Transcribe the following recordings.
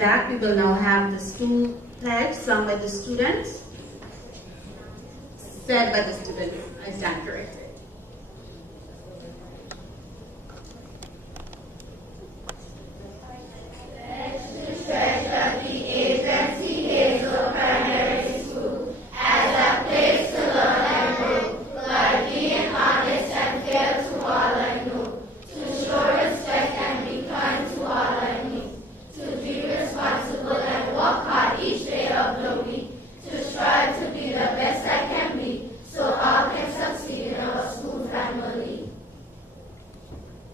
that, we will now have the school pledge sung by the students, said by the students. I stand corrected.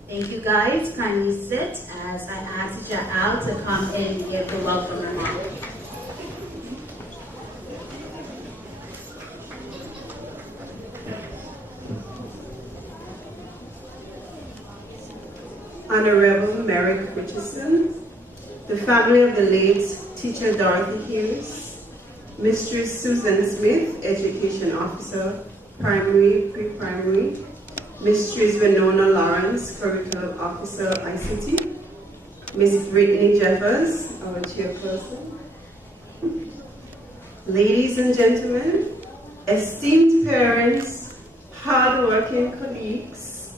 Thank you guys. Kindly sit as I ask Teacher Al to come in and give the welcome remark. Honorable Merrick Richardson, the family of the late Teacher Dorothy Hughes, Mistress Susan Smith, Education Officer, Primary, Pre-Primary, Mistress Winona Lawrence, Curriculum Officer, ICT, Miss Brittany Jeffers, our chairperson. Ladies and gentlemen, esteemed parents, hard-working colleagues,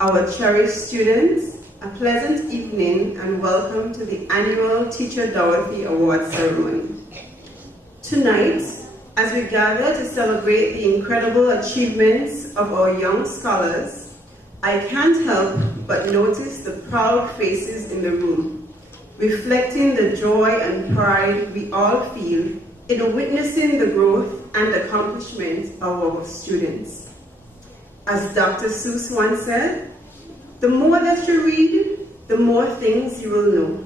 our cherished students, a pleasant evening and welcome to the annual Teacher Dorothy Award Ceremony. Tonight, as we gather to celebrate the incredible achievements of our young scholars, I can't help but notice the proud faces in the room, reflecting the joy and pride we all feel in witnessing the growth and accomplishment of our students. As Dr. Seuss once said, the more that you read, the more things you will know.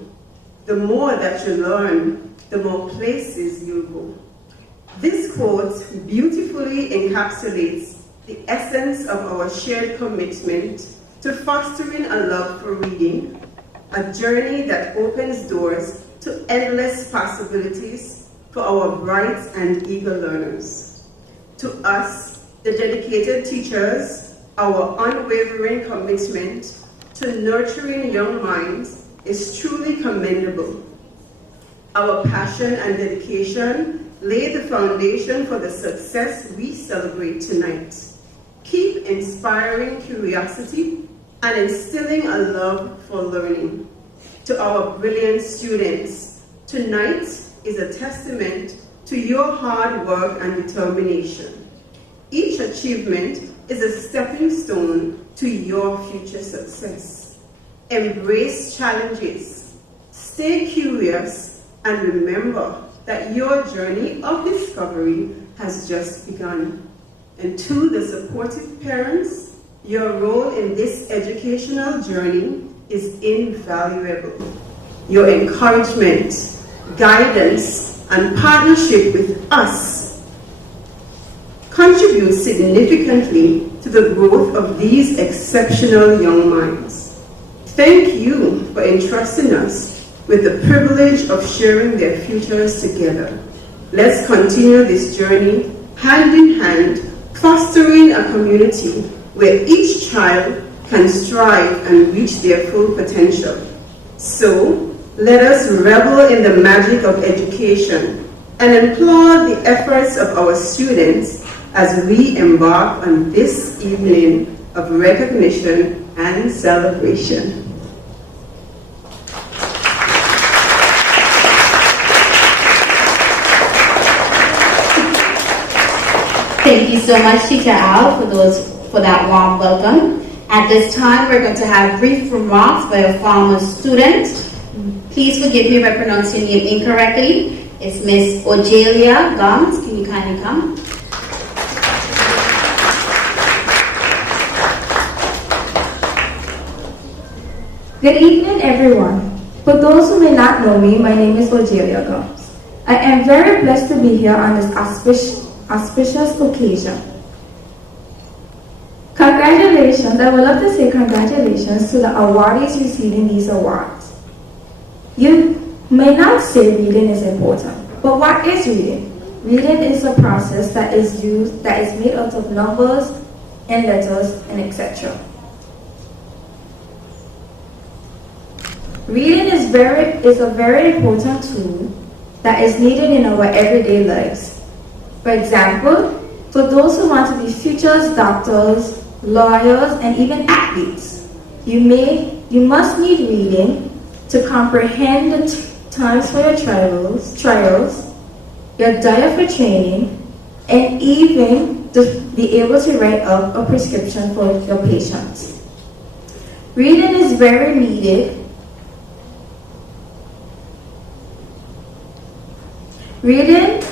The more that you learn, the more places you'll go. This quote beautifully encapsulates the essence of our shared commitment to fostering a love for reading, a journey that opens doors to endless possibilities for our bright and eager learners. To us, the dedicated teachers, our unwavering commitment to nurturing young minds is truly commendable. Our passion and dedication lay the foundation for the success we celebrate tonight. Keep inspiring curiosity and instilling a love for learning. To our brilliant students, tonight is a testament to your hard work and determination. Each achievement is a stepping stone to your future success. Embrace challenges, stay curious, and remember that your journey of discovery has just begun. And to the supportive parents, your role in this educational journey is invaluable. Your encouragement, guidance, and partnership with us contribute significantly to the growth of these exceptional young minds. Thank you for entrusting us with the privilege of sharing their futures together. Let's continue this journey hand in hand, fostering a community where each child can strive and reach their full potential. So, let us revel in the magic of education and applaud the efforts of our students as we embark on this evening of recognition and celebration. Thank you so much, Teacher Al, for that warm welcome. At this time, we're going to have brief remarks by a former student. Please forgive me if I pronounce your name incorrectly. It's Miss Ojelia Gums. Can you kindly come? Good evening, everyone. For those who may not know me, my name is Ojelia Gums. I am very blessed to be here on this auspicious occasion. Congratulations, I would love to say congratulations to the awardees receiving these awards. You may not say reading is important, but what is reading? Reading is a process that is made out of numbers and letters and etc. Reading is a very important tool that is needed in our everyday lives. For example, for those who want to be future doctors, lawyers, and even athletes, you must need reading to comprehend the times for your trials, your diet for training, and even to be able to write up a prescription for your patients. Reading is very needed. Reading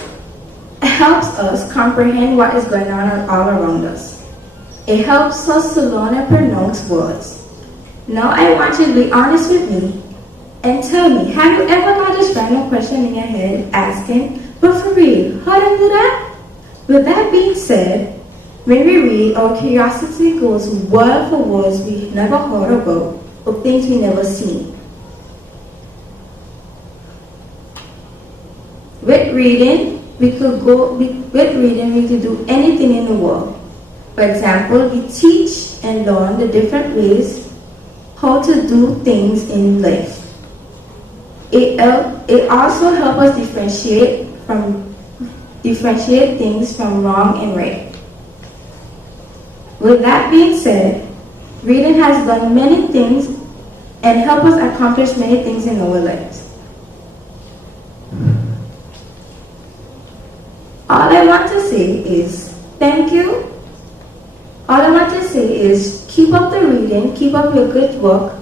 helps us comprehend what is going on all around us. It helps us to learn and pronounce words. Now I want you to be honest with me and tell me, have you ever got this random question in your head asking, but for real, how do you do that? With that being said, when we read, our curiosity goes word for words we've never heard about or things we've never seen. With reading, we could do anything in the world. For example, we teach and learn the different ways how to do things in life. It also helps us differentiate things from wrong and right. With that being said, reading has done many things and helped us accomplish many things in our lives. All I want to say is thank you. All I want to say is keep up the reading, keep up your good work,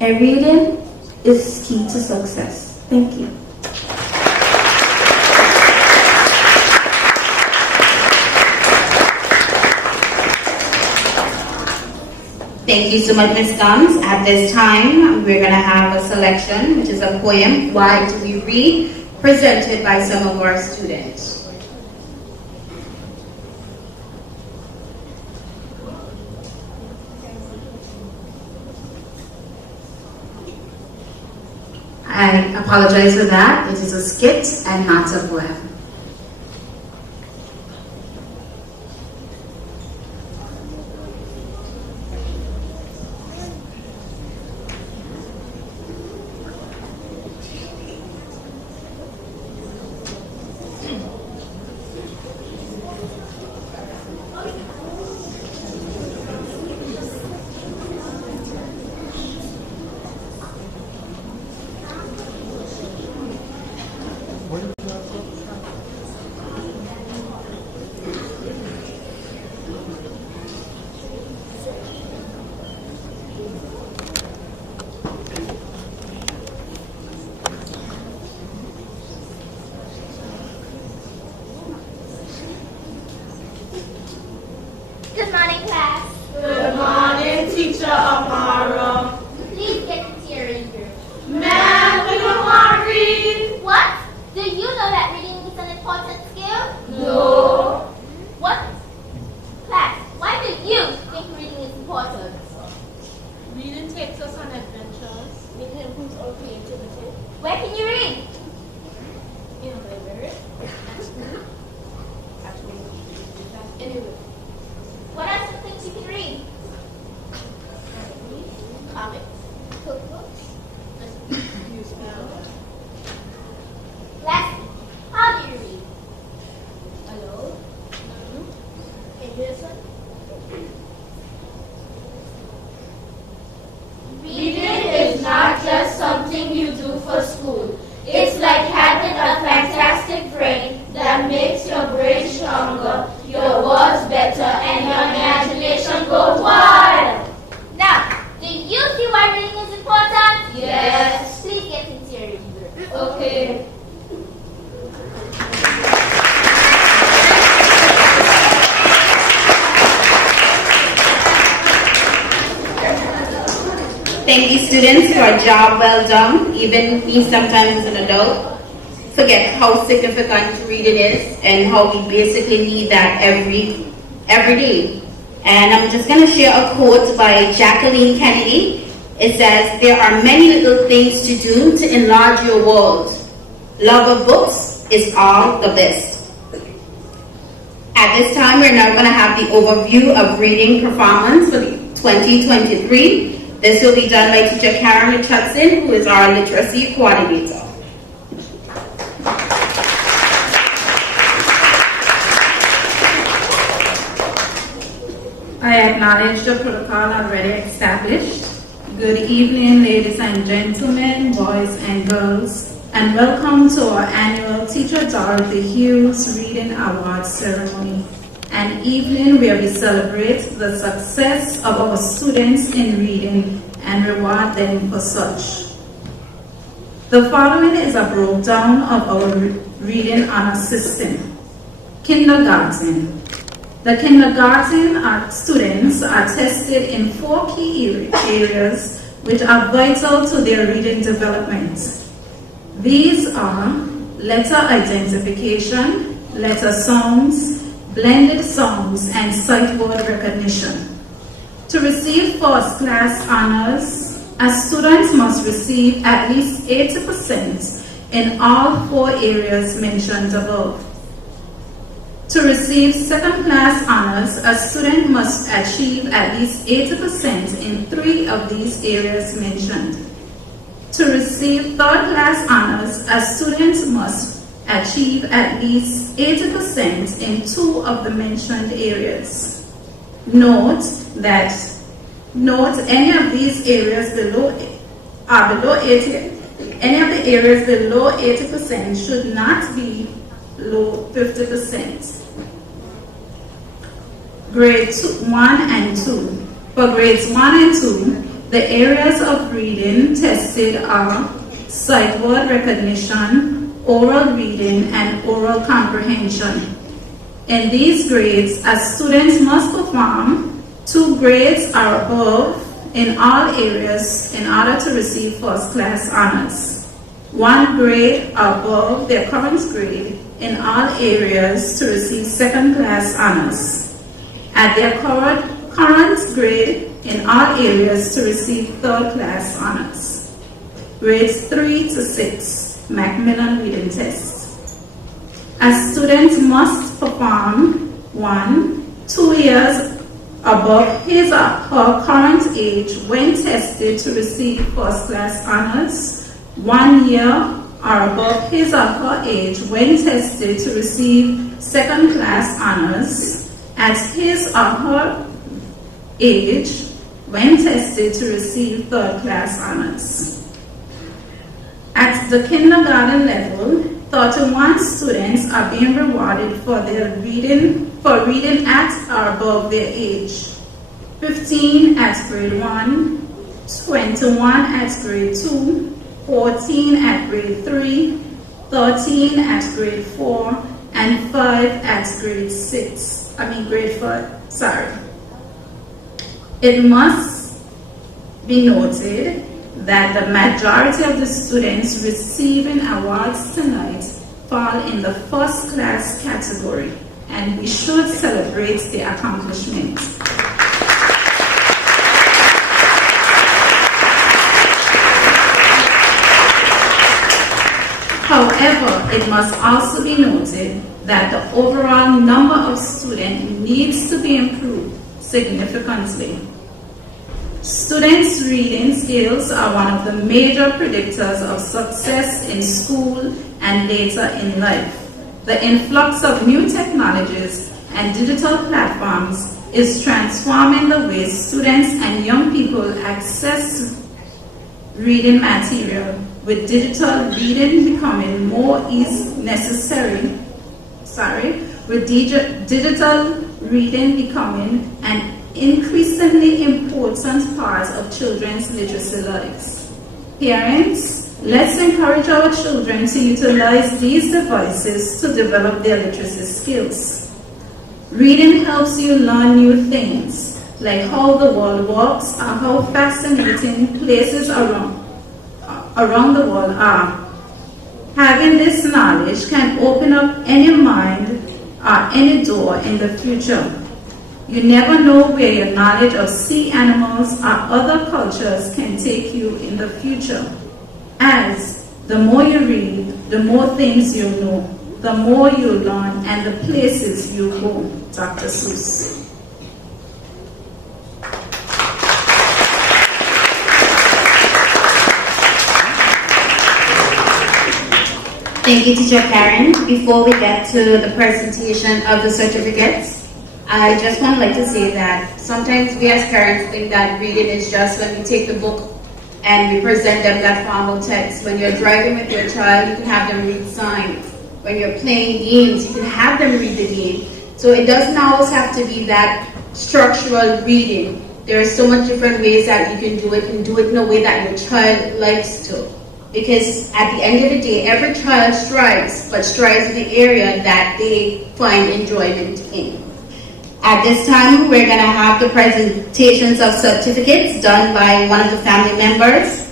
and reading is key to success. Thank you. Thank you so much, Ms. Gumbs. At this time, we're going to have a selection, which is a poem, Why Do We Read, presented by some of our students. I apologize for that. It is a skit and not a poem. Good morning, class. Good morning, teacher Amara. Please get into your reader. Ma'am, we don't want to read. What? Do you know that reading is an important skill? No. What? Class, why do you think reading is important? Reading takes us on adventures. Reading improves our creativity. Where can you read? In a library. At school. Actually, anyway. What are some things you can read? Comics. Cookbooks. Newspapers. Lastly, how do you read? Alone. In person. Reading is not just something you do for school. It's like having a fantastic brain that makes your brain stronger, your words better, and your imagination goes wild. Now, do you see why reading is important? Yes. Please get into your reader. Okay. Thank you, students, for a job well done. Even me, sometimes as an adult, forget how significant reading is and how we basically need that every day. And I'm just going to share a quote by Jacqueline Kennedy. It says, "There are many little things to do to enlarge your world. Love of books is all the best." At this time, we're now going to have the overview of reading performance for the 2023 This will be done by Teacher Karen Richardson, who is our literacy coordinator. I acknowledge the protocol already established. Good evening, ladies and gentlemen, boys and girls, and welcome to our annual Teacher Dorothy Hughes Reading Awards ceremony, an evening where we celebrate the success of our students in reading and reward them for such. The following is a breakdown of our reading honor system. Kindergarten. The kindergarten students are tested in 4 key areas which are vital to their reading development. These are letter identification, letter sounds, blended sounds, and sight word recognition. To receive first class honors, a student must receive at least 80% in all 4 areas mentioned above. To receive second class honors, a student must achieve at least 80% in 3 of these areas mentioned. To receive third class honors, a student must achieve at least 80% in 2 of the mentioned areas. Note any of these areas below 80% should not be below 50%. Grades 1 and 2. For grades 1 and 2, the areas of reading tested are sight word recognition, oral reading, and oral comprehension. In these grades, a student must perform 2 grades or above in all areas in order to receive first class honors. 1 grade above their current grade in all areas to receive second class honors. At their current grade in all areas to receive third class honors. Grades 3 to 6, Macmillan Reading Test. A student must perform 1, 2 years above his or her current age when tested to receive first class honors, 1 year or above his or her age when tested to receive second class honors, at his or her age when tested to receive third class honors. At the kindergarten level, 31 students are being rewarded for reading at or above their age. 15 at grade 1, 21 at grade 2, 14 at grade 3, 13 at grade 4, and 5 at grade 4. It must be noted that the majority of the students receiving awards tonight fall in the first class category, and we should celebrate their accomplishments. However, it must also be noted that the overall number of students needs to be improved significantly. Students' reading skills are one of the major predictors of success in school and later in life. The influx of new technologies and digital platforms is transforming the way students and young people access reading material, with digital reading becoming more necessary. With digital reading becoming an increasingly important part of children's literacy lives. Parents, let's encourage our children to utilize these devices to develop their literacy skills. Reading helps you learn new things, like how the world works or how fascinating places around the world are. Having this knowledge can open up any mind or any door in the future. You never know where your knowledge of sea animals or other cultures can take you in the future. As the more you read, the more things you know, the more you learn, and the places you go. Dr. Seuss. Thank you, Teacher Karen. Before we get to the presentation of the certificates, I just want to say that sometimes we as parents think that reading is just when we take the book and we present them that formal text. When you're driving with your child, you can have them read signs. When you're playing games, you can have them read the game. So it doesn't always have to be that structural reading. There are so much different ways that you can do it. You can do it in a way that your child likes to. Because at the end of the day, every child strives, but strives in the area that they find enjoyment in. At this time, we're going to have the presentations of certificates done by one of the family members,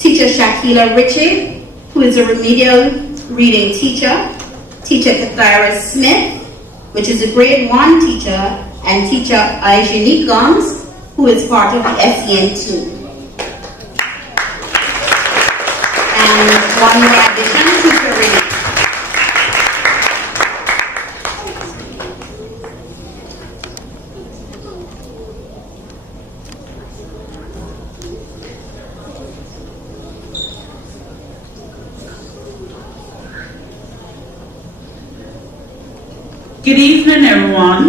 Teacher Shakila Ritchie, who is a remedial reading teacher, Teacher Kathyra Smith, which is a grade 1 teacher, and Teacher Aijani Gomes, who is part of the SEN team. And one more addition, Teacher Reed. Good evening, everyone.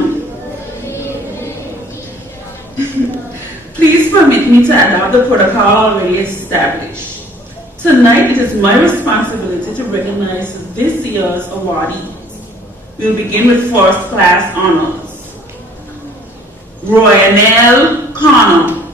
Please permit me to adopt the protocol already established. Tonight, it is my responsibility to recognize this year's awardees. We'll begin with first class honors. Royanelle Connor.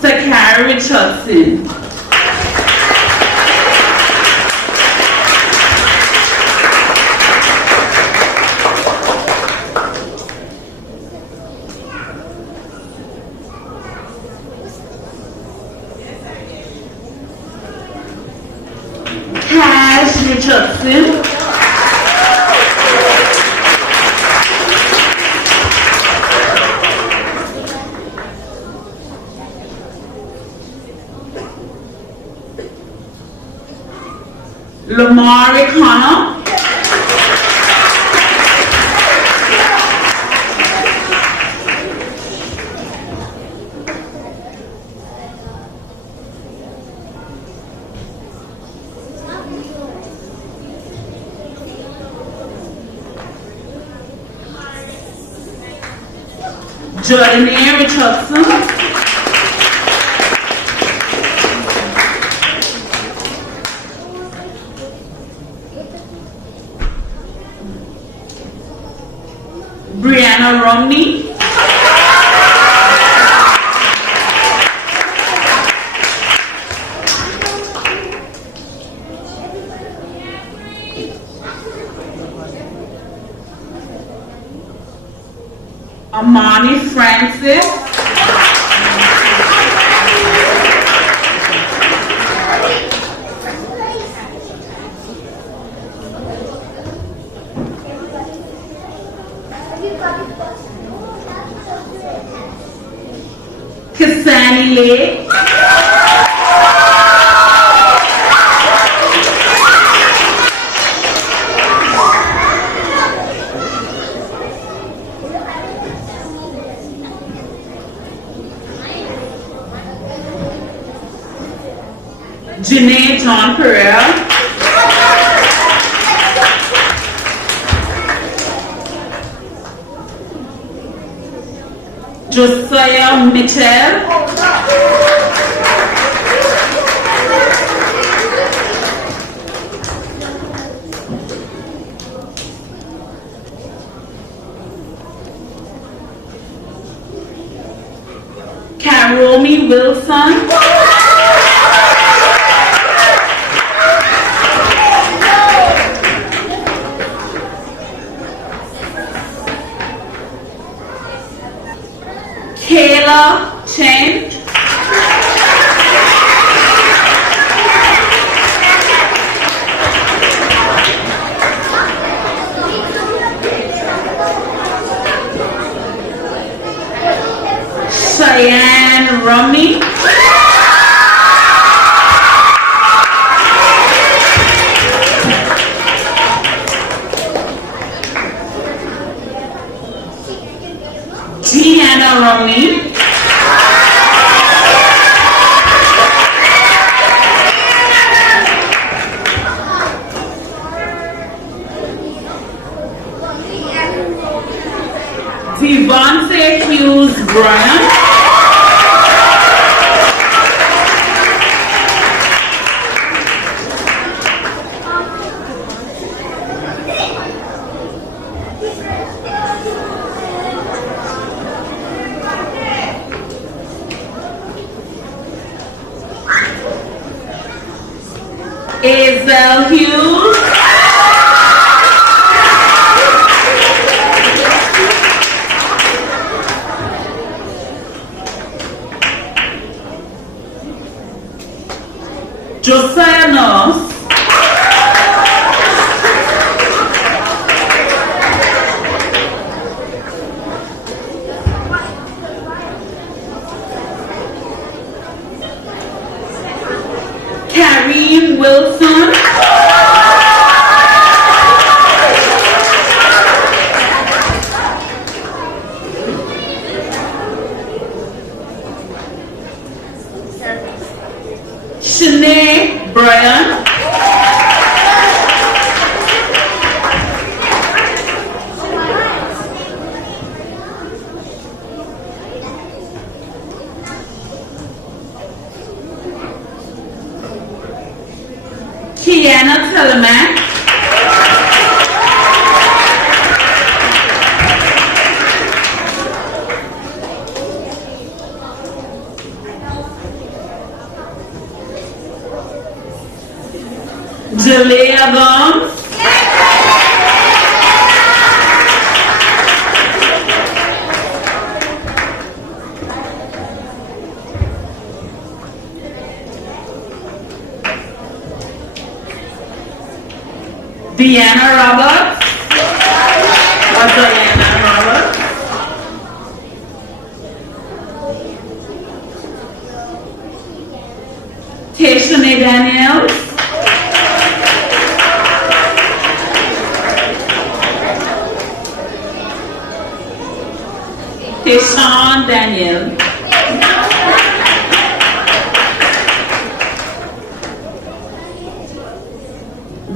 Sakari Richardson. Cash Richardson. Lamari Connor. Jordan Richardson. Brianna Romney. Amani Francis. Kasani Lake. Janae John Pereira. Josiah Mitchell. Karomi Wilson. Kayla Chen. Cheyenne Romney. Gianna Romney. Devontae Hughes Bryant. Azel Hughes. Josiah North. Kareem Wilson. Shanae Bryan. Kiana Teleman. Jalea Gomes. Deanna Roberts. Or Diana Roberts. Tashane Daniels. Tashawn Daniel.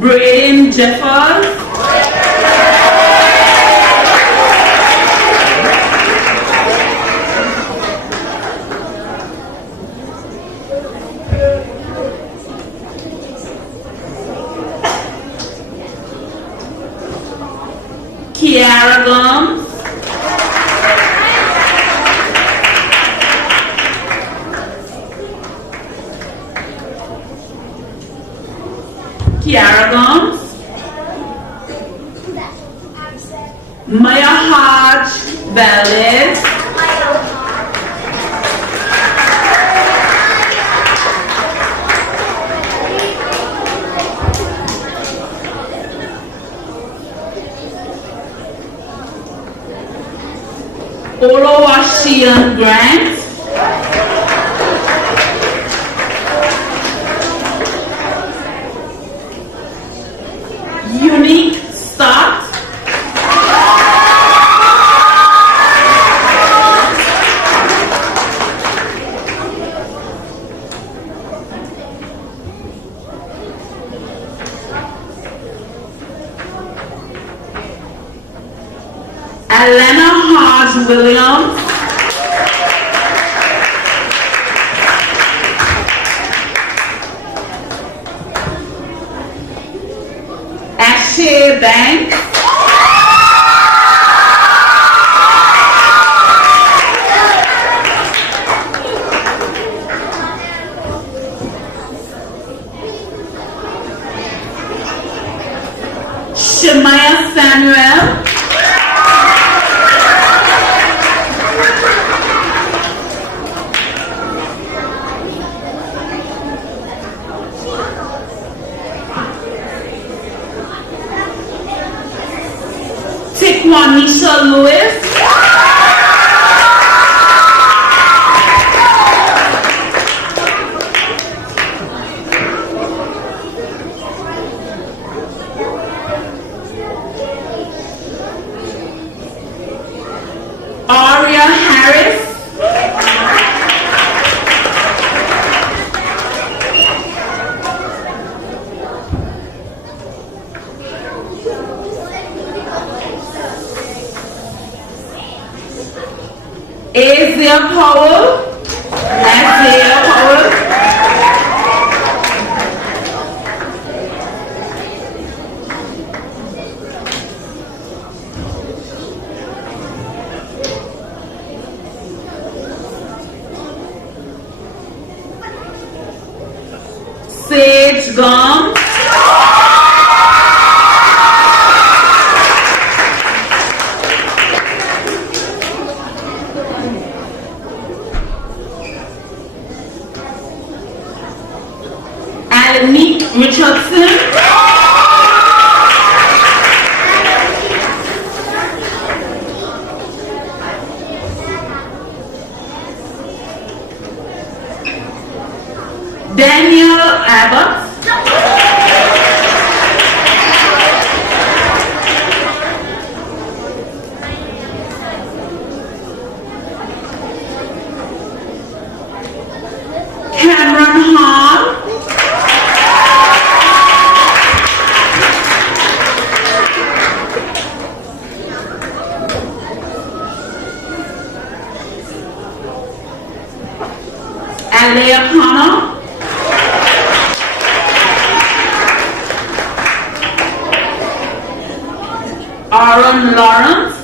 Braden Jeffers. Kiara Gomes. Kiara Gomes. Maya Hodge Velez. Olowashian Grant. Unique Start. Elena Hodge Williams. Ashley Banks. Shemaya Samuel. Tikwanisha Lewis. Isaiah Powell. Isaiah Powell. Sage Gum. Alanique Richardson. Daniel Abbott. Cameron Hall. Alea Connor. Aaron Lawrence.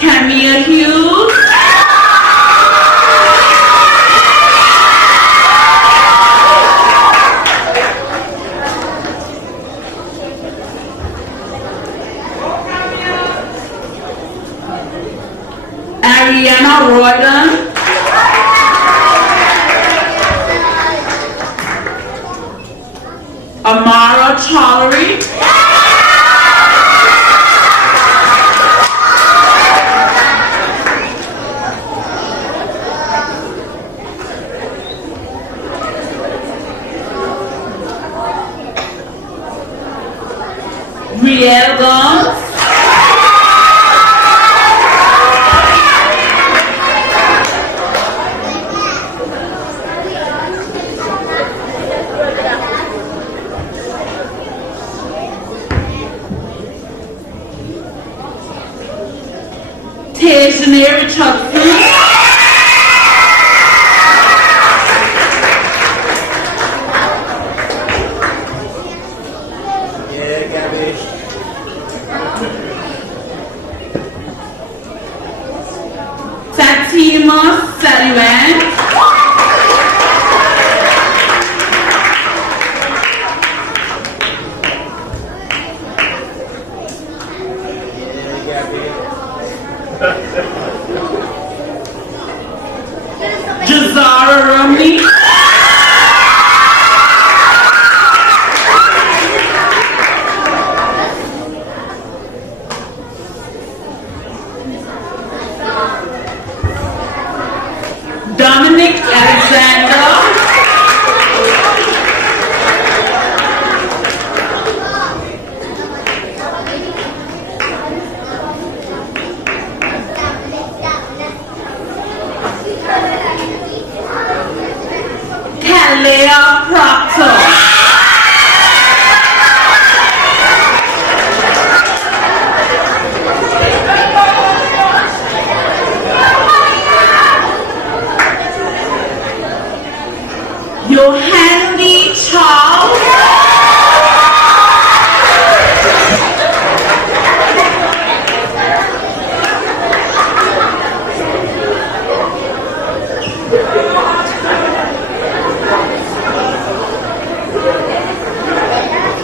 Camilla Hughes. Ariana Royden. Amara Challery. Riel Gomes. Tajane Richardson. Fatima Sullivan. Jazara Romney. Dominic Alexander. Kalea Proctor. Yohandy Charles.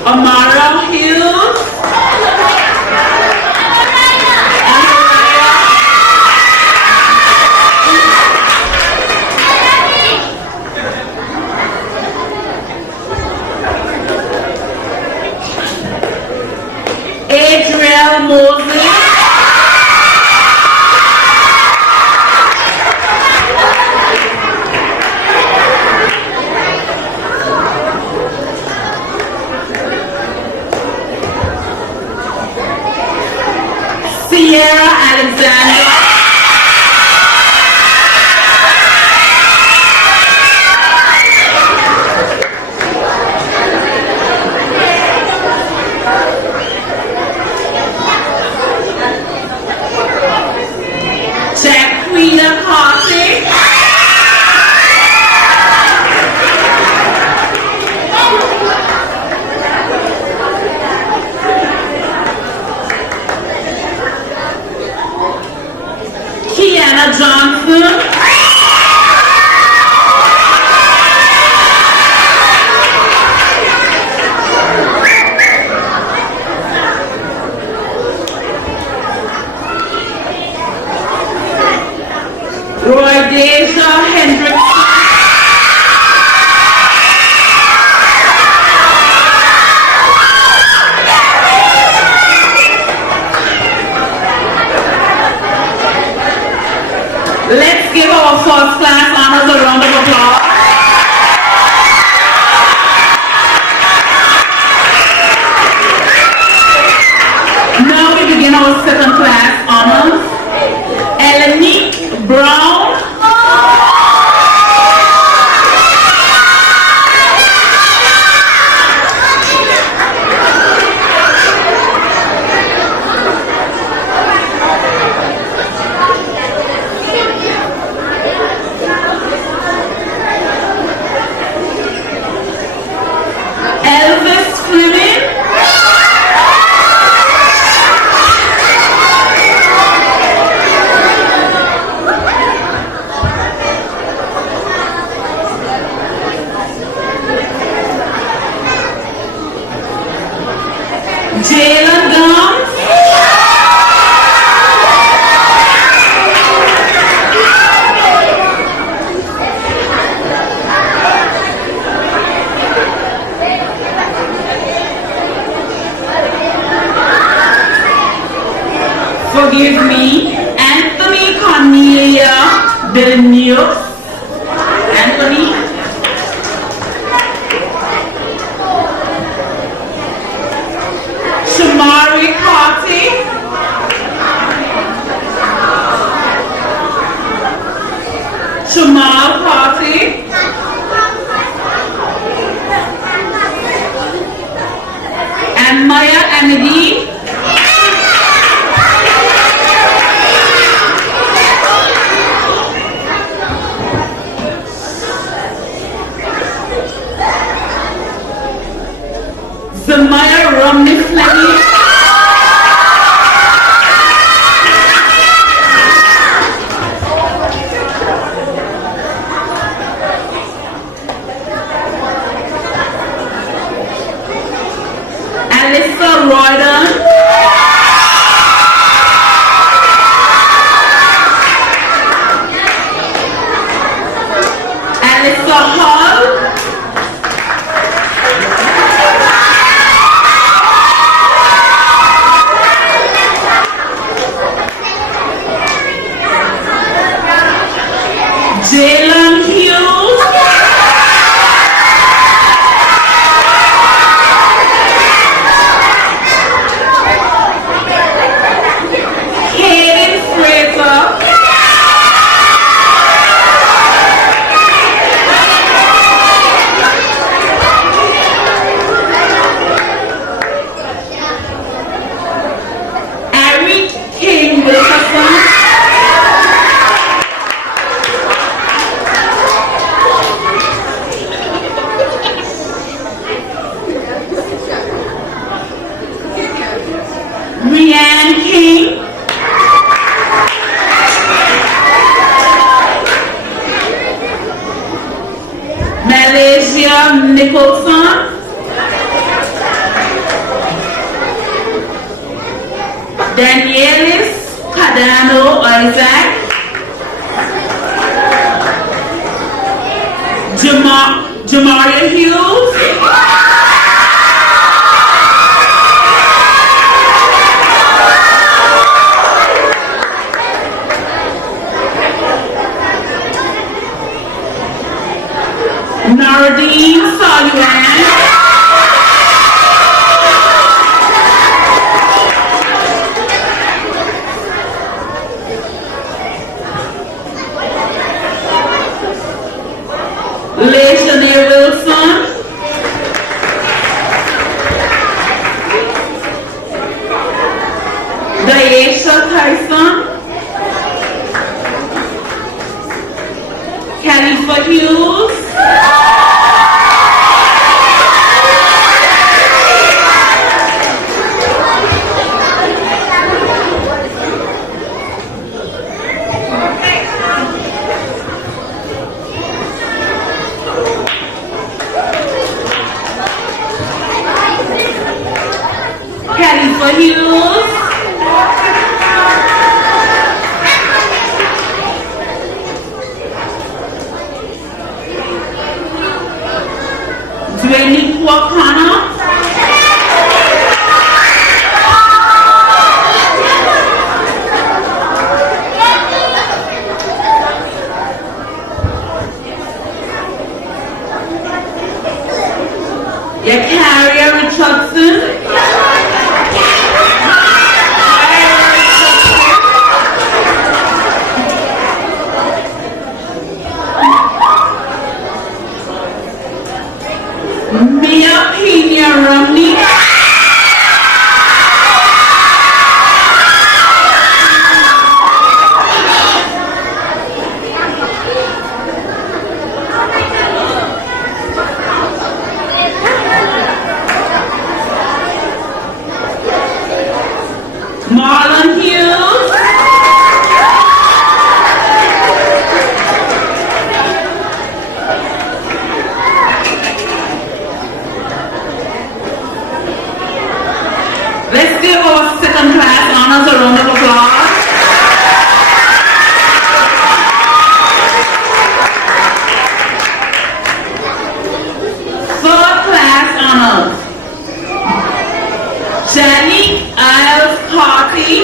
Amara Hughes. Adriel Moses. Sierra Alexander. first class honors a round of applause. Now we begin our second class honors. Eleni Brown. Elvis Fleming. Jalen Gums. Forgive me, Anthony Cornelia Vilnius. Anthony. Shamari Carty. Shamal Carty. And Maya Amidi. Zamaya Romney Fleming. Alyssa Royden. Alyssa Hall. Jalen Hughes. Hayden Fraser. Eric King Wilkerson. Rianne King. Malaysia Nicholson. Danielis Cadano Isaac. Jamaria Hughes. Nardine Sullivan. Leishane Wilson. Daisha Tyson. Khalifa Hughes. Khalifa Hughes. Dwayne Wakana. Yakaria Richardson. Mia Pina Romney. Marlon Hughes. Let's give our second class honors a round of applause. Third class honors. Jenny Isles Party.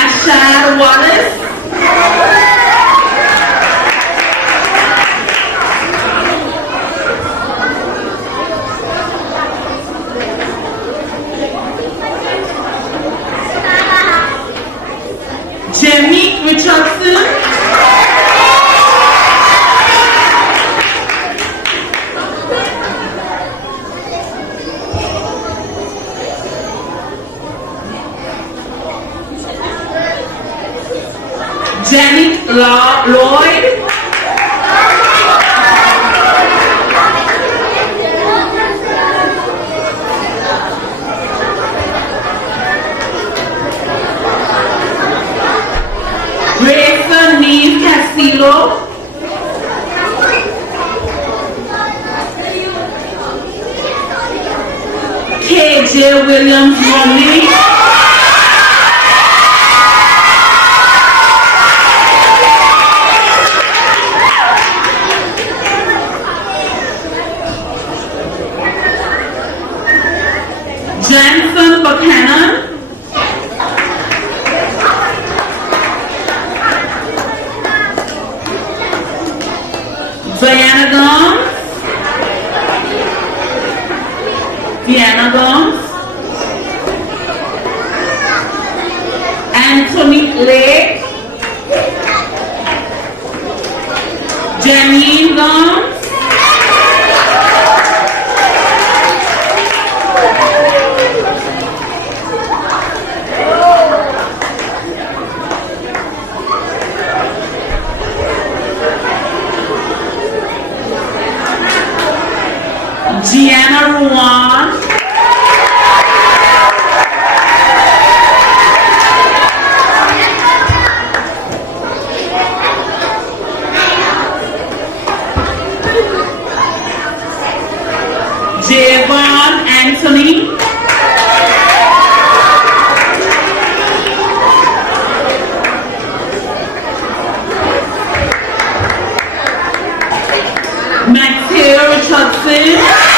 Ashad Wallace. Jamie Richardson. Janet Lloyd. Grayson Neve Castillo. KJ Williams Romney. Jensen Buchanan. Diana Gomes. Diana Gomes. Anthony Lake. Janine Gomes. Gianna Ruan. Javon Anthony. Matthew Richardson.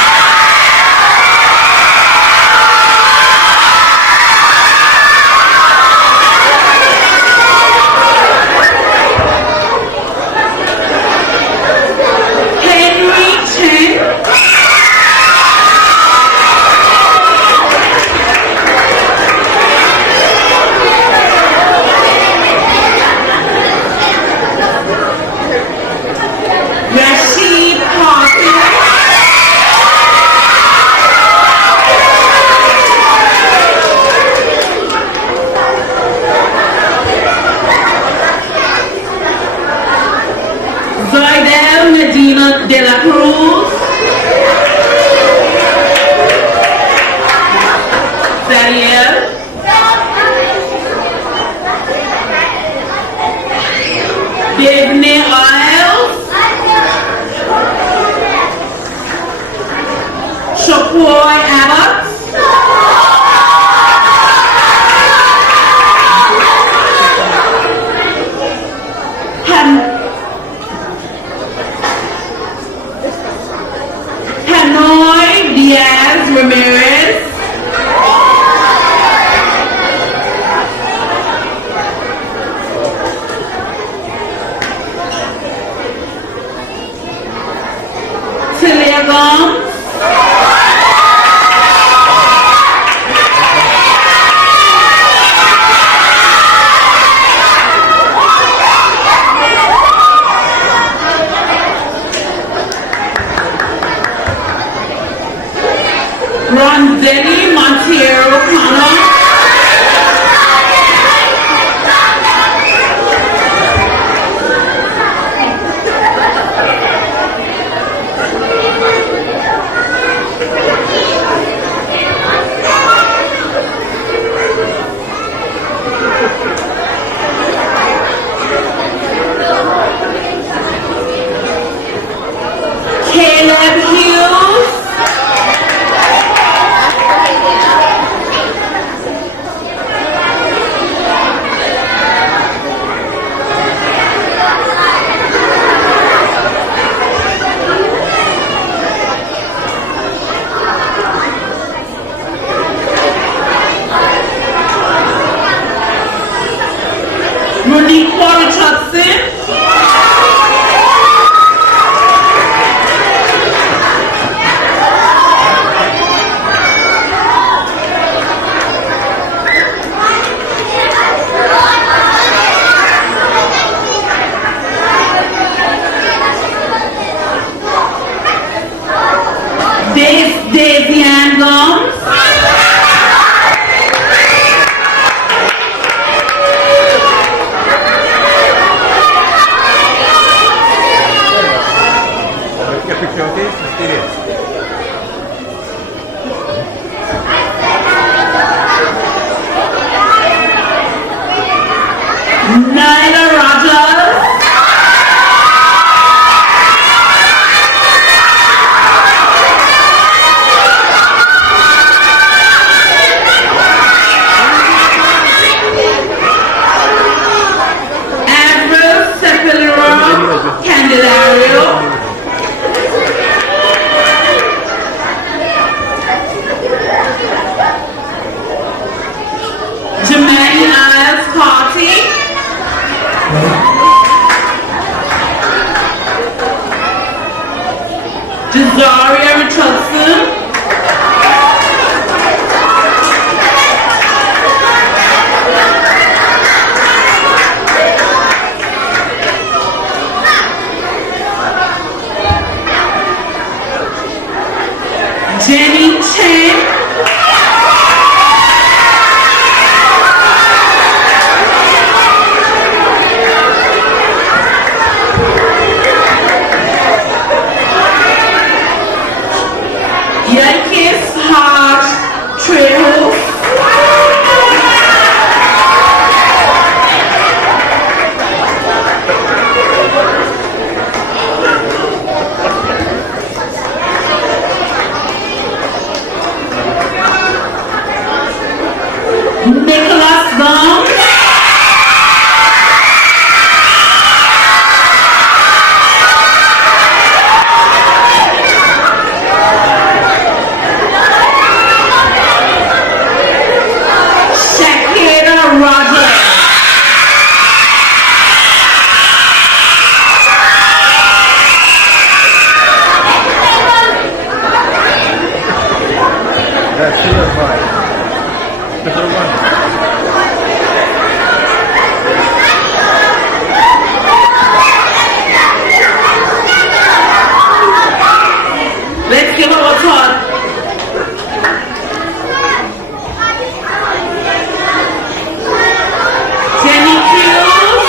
Medina de la Cruz. Daniel. Daphne Isles. Shapoy Abbott. Denny Monteiro Connor. Caleb Hughes. Monique Richardson. Davian Gomes. Get a picture of this? Let's do this. Nyla Rogers. Ambrose Sepulveda Candelario. Jermaine Alice Carty. Jazaria Richardson. Jenny Chen. Yankis Haj Trejo. Nicholas Gomes. Shakira Rogers. That's two or five. That's the one. Let's give our talk. Jenny Hughes.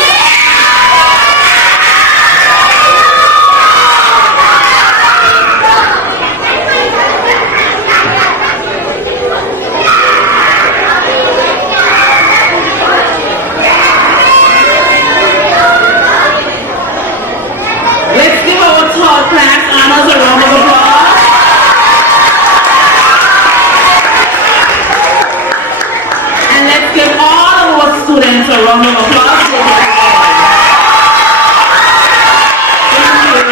Let's give our tall class honors a round of applause. And let's give all of our students a round of applause. Thank you.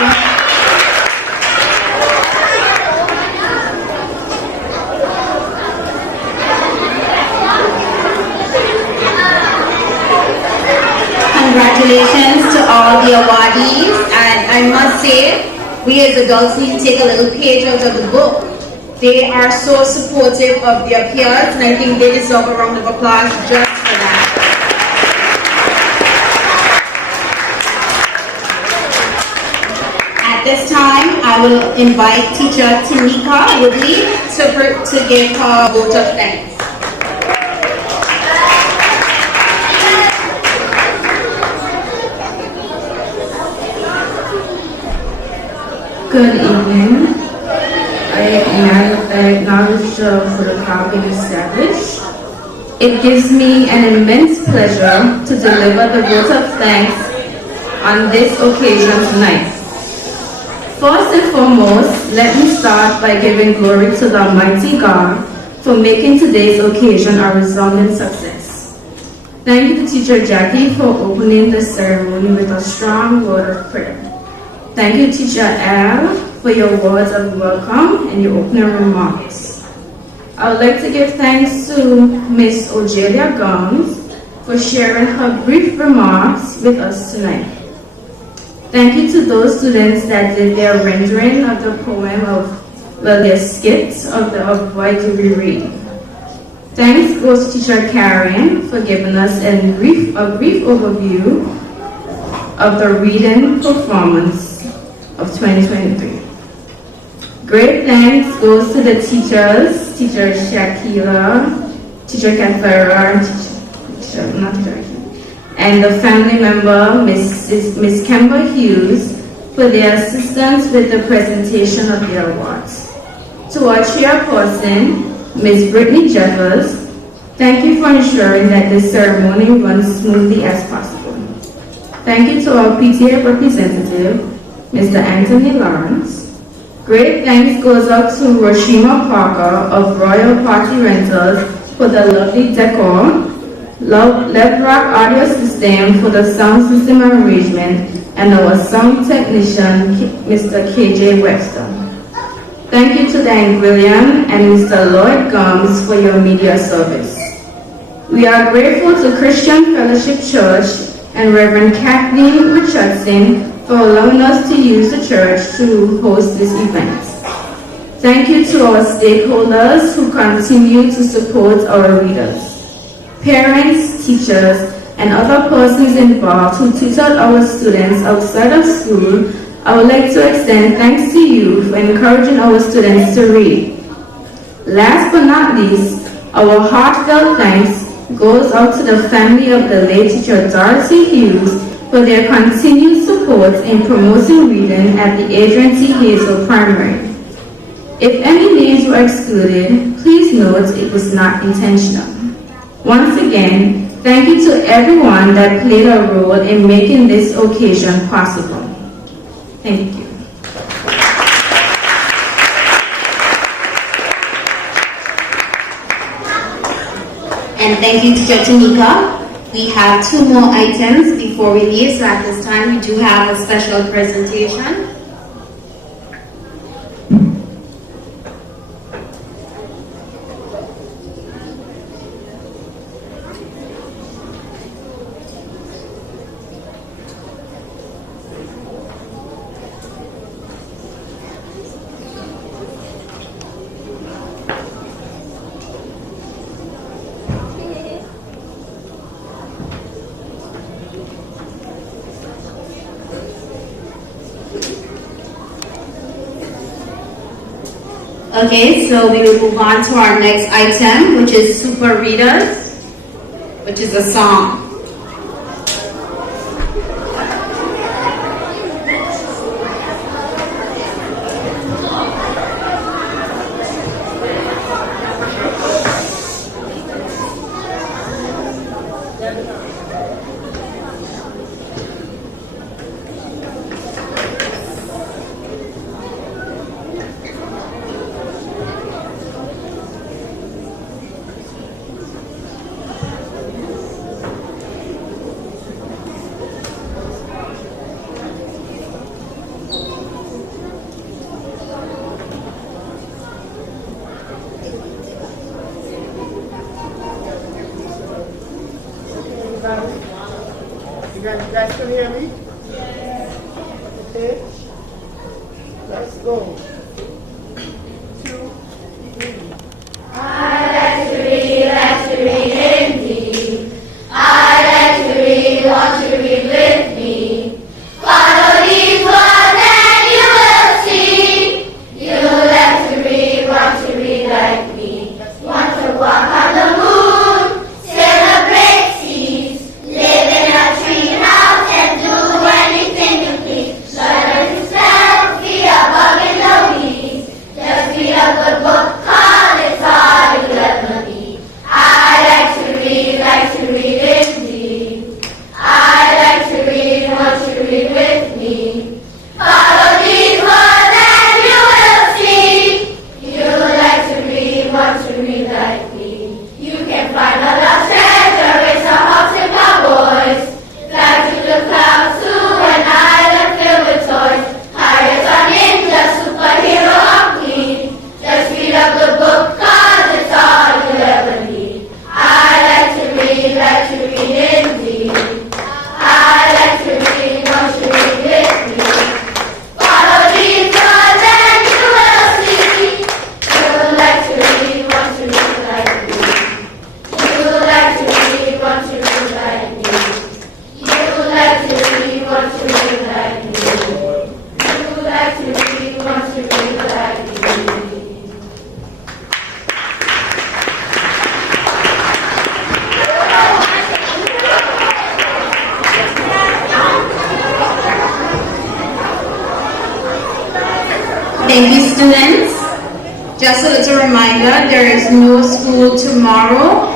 Congratulations to all the awardees, and I must say, we as adults need to take a little page out of the book. They are so supportive of their peers, and I think they deserve a round of applause just for that. At this time, I will invite teacher Tanika Woodley to give her vote of thanks. Good evening. I acknowledge the protocol being established. It gives me an immense pleasure to deliver the vote of thanks on this occasion tonight. First and foremost, let me start by giving glory to the Almighty God for making today's occasion a resounding success. Thank you to Teacher Jackie for opening the ceremony with a strong word of prayer. Thank you, Teacher Al, for your words of welcome and your opening remarks. I would like to give thanks to Miss Ojelia Gomes for sharing her brief remarks with us tonight. Thank you to those students that did their rendering of the poem their skits of Why Do We Read. Thanks goes to Teacher Karen for giving us a brief overview of the reading performance of 2023. Great thanks goes to the teachers, Teacher Shakira, Teacher Kathara, and the family member, Miss Kemba Hughes, for their assistance with the presentation of their awards. To our chairperson, Miss Brittany Jeffers, thank you for ensuring that this ceremony runs smoothly as possible. Thank you to our PTA representative, Mr. Anthony Lawrence. Great thanks goes out to Roshima Parker of Royal Party Rentals for the lovely decor, Left Rock Audio System for the sound system arrangement, and our sound technician, Mr. KJ Webster. Thank you to Dan William and Mr. Lloyd Gomes for your media service. We are grateful to Christian Fellowship Church and Reverend Kathleen Richardson for allowing us to use the church to host this event. Thank you to our stakeholders who continue to support our readers. Parents, teachers, and other persons involved who tutored our students outside of school, I would like to extend thanks to you for encouraging our students to read. Last but not least, our heartfelt thanks goes out to the family of the late teacher Dorothy Hughes for their continued support in promoting reading at the Adrian T. Hazel Primary. If any names were excluded, please note it was not intentional. Once again, thank you to everyone that played a role in making this occasion possible. Thank you. And thank you, Teacher Tanika. We have two more items before we leave, so at this time we do have a special presentation. Okay, so we will move on to our next item, which is Super Readers, which is a song. You guys can hear me? Okay. Let's go. 2, 3. I like to read indeed. I like to read, want to read with me. Follow these words and you will see. read, wants to read like you. You like to read, wants to read like you. Thank you, students. Just a little reminder, there is no school tomorrow.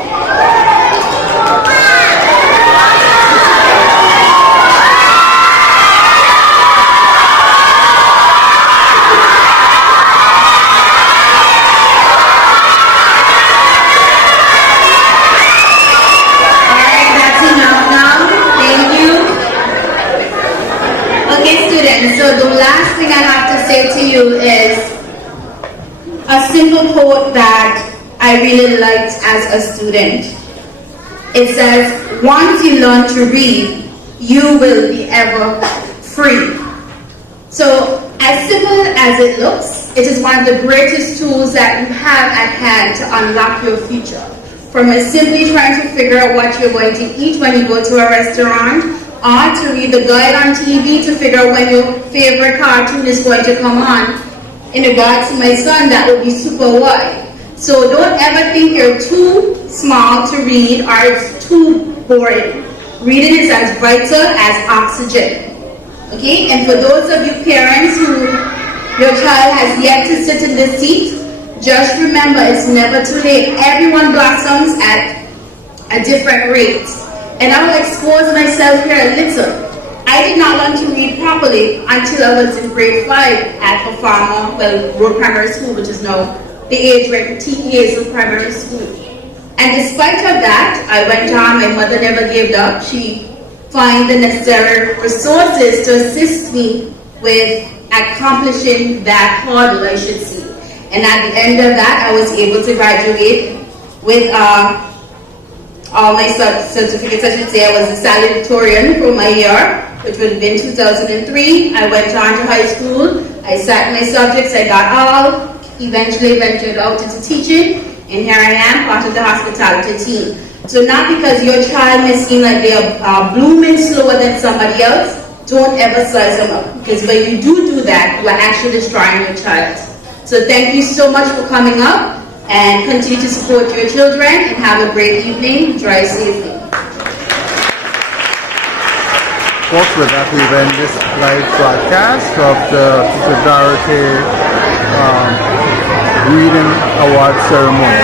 Alright, that's enough now. Thank you. Okay, students, so the last thing I have to say to you is a simple quote that I really liked as a student. It says, once you learn to read, you will be ever free. So, as simple as it looks, it is one of the greatest tools that you have at hand to unlock your future. From simply trying to figure out what you're going to eat when you go to a restaurant, or to read the guide on TV to figure out when your favorite cartoon is going to come on. In regards to my son, that would be super wide. So don't ever think you're too small to read or it's too boring. Reading is as vital as oxygen. Okay? And for those of you parents who your child has yet to sit in this seat, just remember it's never too late. Everyone blossoms at a different rate. And I will expose myself here a little. I did not learn to read properly until I was in grade 5 at the Road Primary School, which is now the age where TEAs of primary school. And despite of that, I went on. My mother never gave up. She found the necessary resources to assist me with accomplishing that hurdle, I should say. And at the end of that, I was able to graduate with all my certificates. I should say I was a salutatorian for my year, which would have been 2003. I went on to high school. I sat my subjects. I got all. Eventually ventured out into teaching, and here I am, part of the hospitality team. So not because your child may seem like they are blooming slower than somebody else, don't ever size them up. Because when you do that, you are actually destroying your child. So thank you so much for coming up, and continue to support your children, and have a great evening. Drive safely. Folks, with that we've ended this live broadcast of the Teacher Dorothy Reading Award Ceremony.